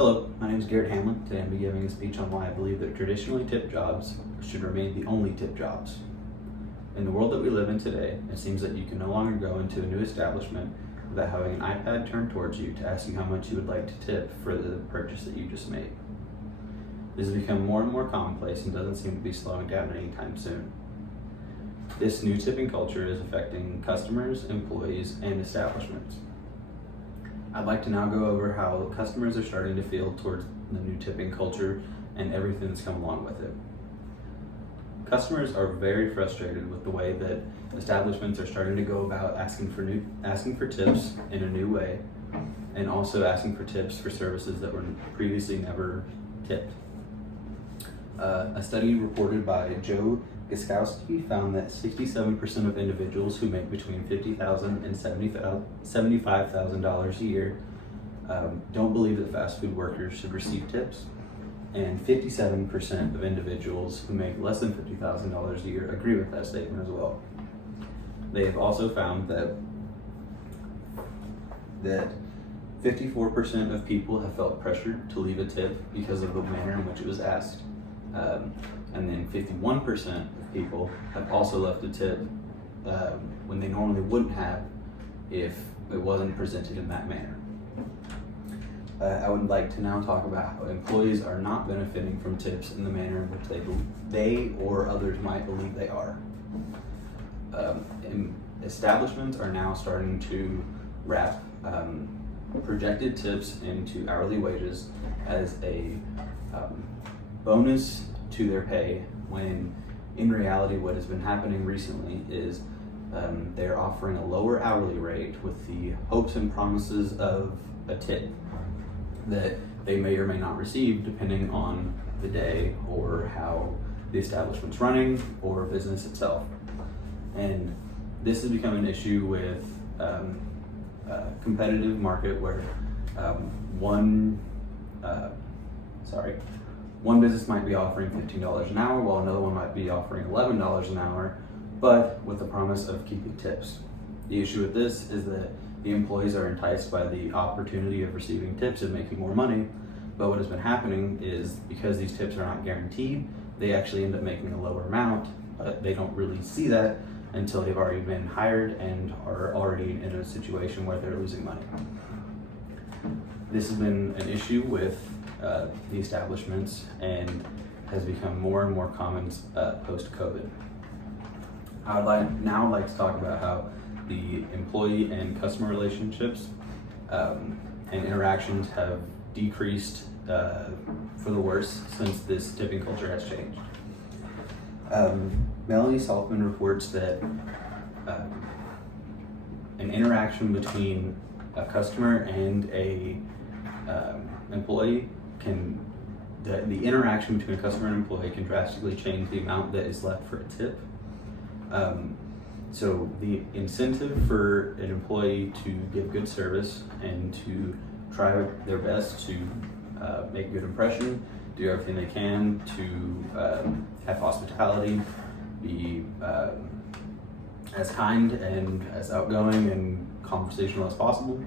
Hello, my name is Garrett Hamlin. Today I'm giving a speech on why I believe that traditionally tipped jobs should remain the only tipped jobs. In the world that we live in today, it seems that you can no longer go into a new establishment without having an iPad turned towards you to ask you how much you would like to tip for the purchase that you just made. This has become more and more commonplace and doesn't seem to be slowing down anytime soon. This new tipping culture is affecting customers, employees, and establishments. I'd like to now go over how customers are starting to feel towards the new tipping culture and everything that's come along with it. Customers are very frustrated with the way that establishments are starting to go about asking for tips in a new way, and also asking for tips for services that were previously never tipped. A study reported by Joe Gaskowski found that 67% of individuals who make between $50,000 and $75,000 a year don't believe that fast food workers should receive tips, and 57% of individuals who make less than $50,000 a year agree with that statement as well. They have also found that 54% of people have felt pressured to leave a tip because of the manner in which it was asked. And then 51% of people have also left a tip when they normally wouldn't have if it wasn't presented in that manner. I would like to now talk about how employees are not benefiting from tips in the manner in which they or others might believe they are. Establishments are now starting to wrap projected tips into hourly wages as a bonus to their pay, when in reality what has been happening recently is they're offering a lower hourly rate with the hopes and promises of a tip that they may or may not receive depending on the day or how the establishment's running or business itself. And this has become an issue with a competitive market where one business might be offering $15 an hour while another one might be offering $11 an hour, but with the promise of keeping tips. The issue with this is that the employees are enticed by the opportunity of receiving tips and making more money, but what has been happening is because these tips are not guaranteed, they actually end up making a lower amount, but they don't really see that until they've already been hired and are already in a situation where they're losing money. This has been an issue with the establishments and has become more and more common post-COVID. I would now like to talk about how the employee and customer relationships and interactions have decreased for the worse since this tipping culture has changed. Melanie Saltman reports that an interaction between a customer and a employee the interaction between a customer and employee can drastically change the amount that is left for a tip. So the incentive for an employee to give good service and to try their best to make a good impression, do everything they can to have hospitality, be as kind and as outgoing and conversational as possible,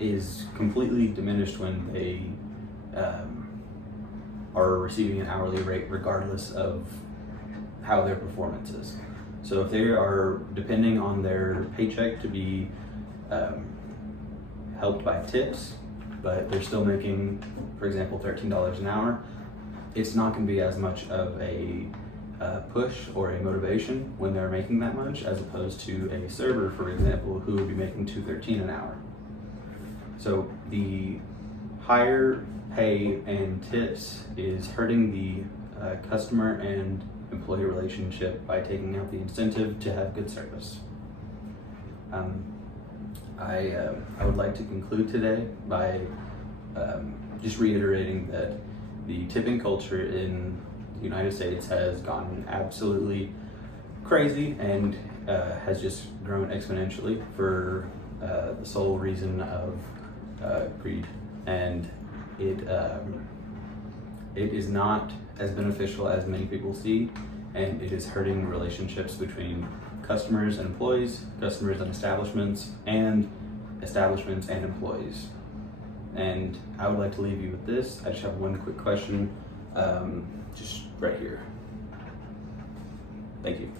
is completely diminished when they are receiving an hourly rate regardless of how their performance is. So if they are depending on their paycheck to be helped by tips, but they're still making, for example, $13 an hour, it's not going to be as much of a push or a motivation when they're making that much, as opposed to a server, for example, who would be making $2.13 an hour. So the higher pay and tips is hurting the customer and employee relationship by taking out the incentive to have good service. I would like to conclude today by just reiterating that the tipping culture in the United States has gone absolutely crazy and has just grown exponentially for the sole reason of greed, and it is not as beneficial as many people see, and it is hurting relationships between customers and employees, customers and establishments and employees. And I would like to leave you with this. I just have one quick question, just right here. Thank you.